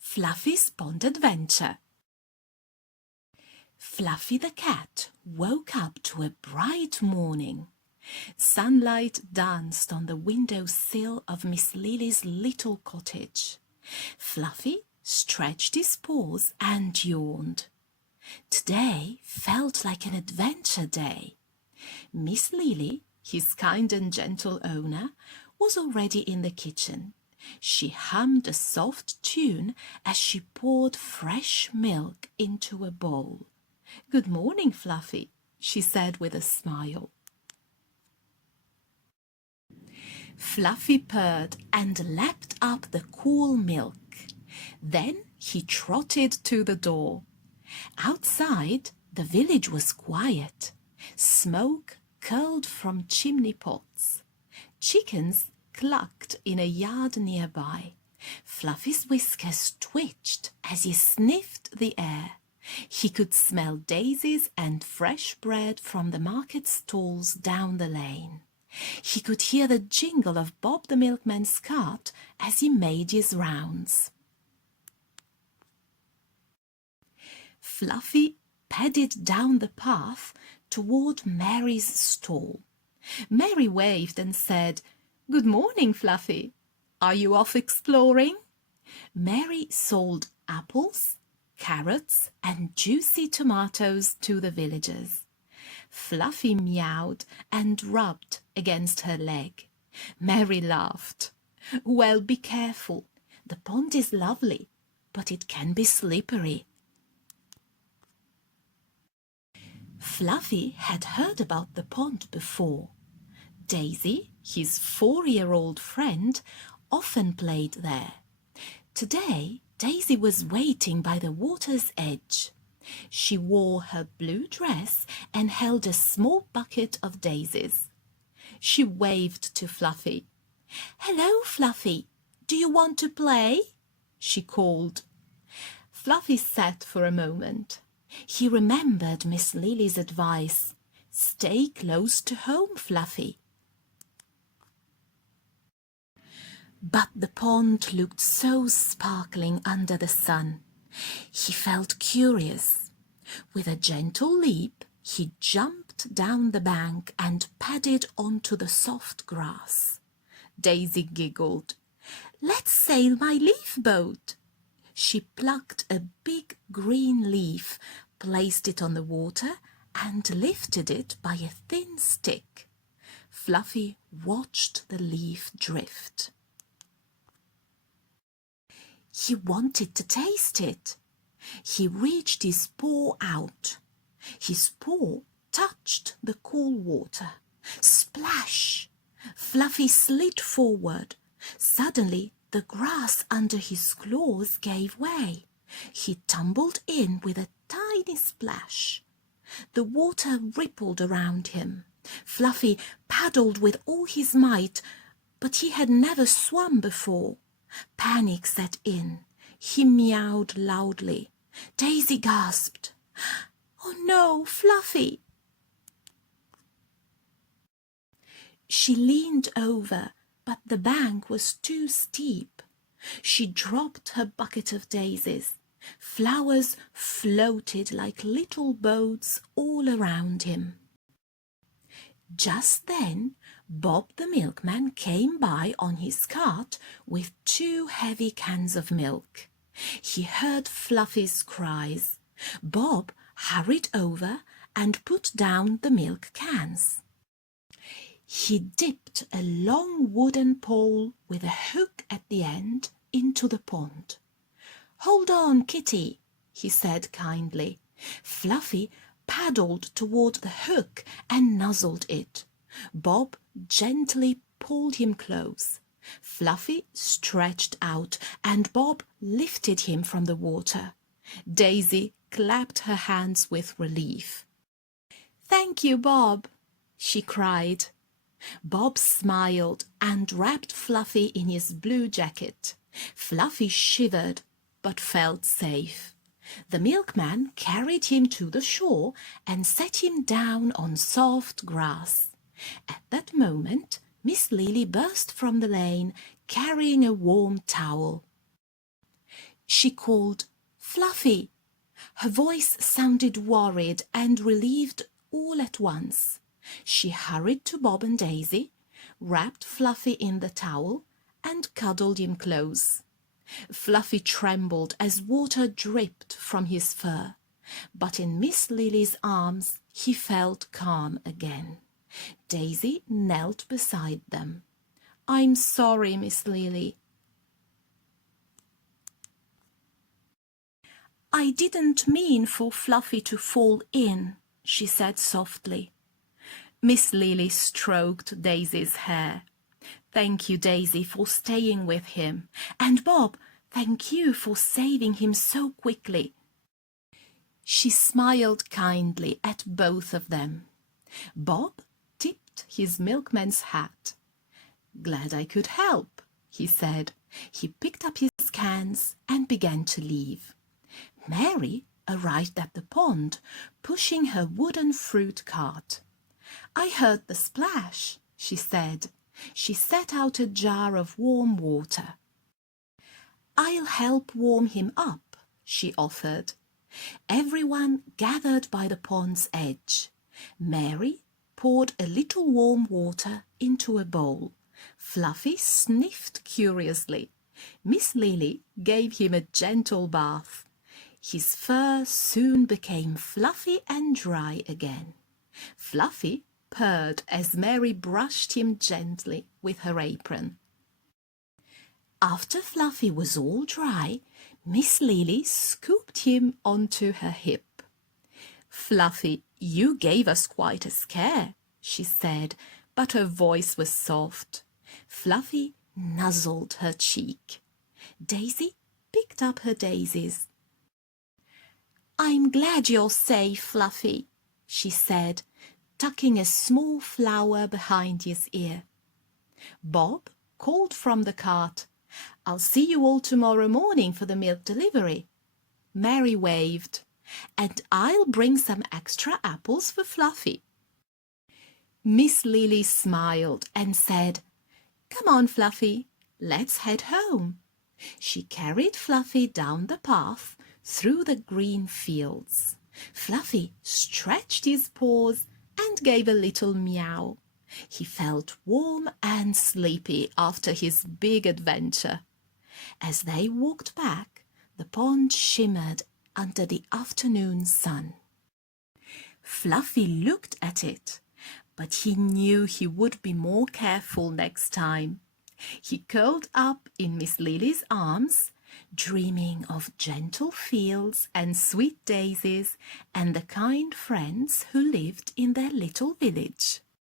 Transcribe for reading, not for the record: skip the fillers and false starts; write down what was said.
Fluffy's Pond Adventure. Fluffy the cat woke up to a bright morning. Sunlight danced on the window sill of Miss Lily's little cottage. Fluffy stretched his paws and yawned. Today felt like an adventure day. Miss Lily, his kind and gentle owner, was already in the kitchen. She hummed a soft tune as she poured fresh milk into a bowl. "Good morning, Fluffy," she said with a smile. Fluffy purred and lapped up the cool milk. Then he trotted to the door. Outside, the village was quiet. Smoke curled from chimney pots. Chickens clucked in a yard nearby. Fluffy's whiskers twitched as he sniffed the air. He could smell daisies and fresh bread from the market stalls down the lane. He could hear the jingle of Bob the milkman's cart as he made his rounds. Fluffy padded down the path toward Mary's stall. Mary waved and said, "Good morning, Fluffy. Are you off exploring?" Mary sold apples, carrots, and juicy tomatoes to the villagers. Fluffy meowed and rubbed against her leg. Mary laughed. "Well, be careful. The pond is lovely, but it can be slippery." Fluffy had heard about the pond before. Daisy, his 4-year-old friend, often played there. Today, Daisy was waiting by the water's edge. She wore her blue dress and held a small bucket of daisies. She waved to Fluffy. "Hello, Fluffy. Do you want to play?" she called. Fluffy sat for a moment. He remembered Miss Lily's advice. "Stay close to home, Fluffy." But the pond looked so sparkling under the sun. He felt curious. With a gentle leap, he jumped down the bank and padded onto the soft grass. Daisy giggled. "Let's sail my leaf boat." She plucked a big green leaf, placed it on the water, and lifted it by a thin stick. Fluffy watched the leaf drift. He wanted to taste it. He reached his paw out. His paw touched the cool water. Splash! Fluffy slid forward. Suddenly, the grass under his claws gave way. He tumbled in with a tiny splash. The water rippled around him. Fluffy paddled with all his might, but he had never swum before. Panic set in. He meowed loudly. Daisy gasped. "Oh no, Fluffy!" She leaned over, but the bank was too steep. She dropped her bucket of daisies. Flowers floated like little boats all around him. Just then, Bob the milkman came by on his cart with 2 heavy cans of milk. He heard Fluffy's cries. Bob hurried over and put down the milk cans. He dipped a long wooden pole with a hook at the end into the pond. "Hold on, Kitty," he said kindly. Fluffy paddled toward the hook and nuzzled it. Bob gently pulled him close. Fluffy stretched out and Bob lifted him from the water. Daisy clapped her hands with relief. "Thank you, Bob," she cried. Bob smiled and wrapped Fluffy in his blue jacket. Fluffy shivered but felt safe. The milkman carried him to the shore and set him down on soft grass. At that moment, Miss Lily burst from the lane, carrying a warm towel. She called, "Fluffy." Her voice sounded worried and relieved all at once. She hurried to Bob and Daisy, wrapped Fluffy in the towel, and cuddled him close. Fluffy trembled as water dripped from his fur, but in Miss Lily's arms he felt calm again. Daisy knelt beside them. "I'm sorry, Miss Lily." "I didn't mean for Fluffy to fall in," she said softly. Miss Lily stroked Daisy's hair. "Thank you, Daisy, for staying with him. And Bob, thank you for saving him so quickly." She smiled kindly at both of them. Bob tipped his milkman's hat. "Glad I could help," he said. He picked up his cans and began to leave. Mary arrived at the pond, pushing her wooden fruit cart. "I heard the splash," she said. She set out a jar of warm water. "I'll help warm him up," she offered. Everyone gathered by the pond's edge. Mary poured a little warm water into a bowl. Fluffy sniffed curiously. Miss Lily gave him a gentle bath. His fur soon became fluffy and dry again. Fluffy purred as Mary brushed him gently with her apron. After Fluffy was all dry, Miss Lily scooped him onto her hip. "Fluffy, you gave us quite a scare," she said, but her voice was soft. Fluffy nuzzled her cheek. Daisy picked up her daisies. "I'm glad you're safe, Fluffy," she said, tucking a small flower behind his ear. Bob called from the cart, "I'll see you all tomorrow morning for the milk delivery." Mary waved, "And I'll bring some extra apples for Fluffy." Miss Lily smiled and said, "Come on, Fluffy, let's head home." She carried Fluffy down the path through the green fields. Fluffy stretched his paws and gave a little meow. He felt warm and sleepy after his big adventure. As they walked back, the pond shimmered under the afternoon sun. Fluffy looked at it, but he knew he would be more careful next time. He curled up in Miss Lily's arms, dreaming of gentle fields and sweet daisies and the kind friends who lived in their little village.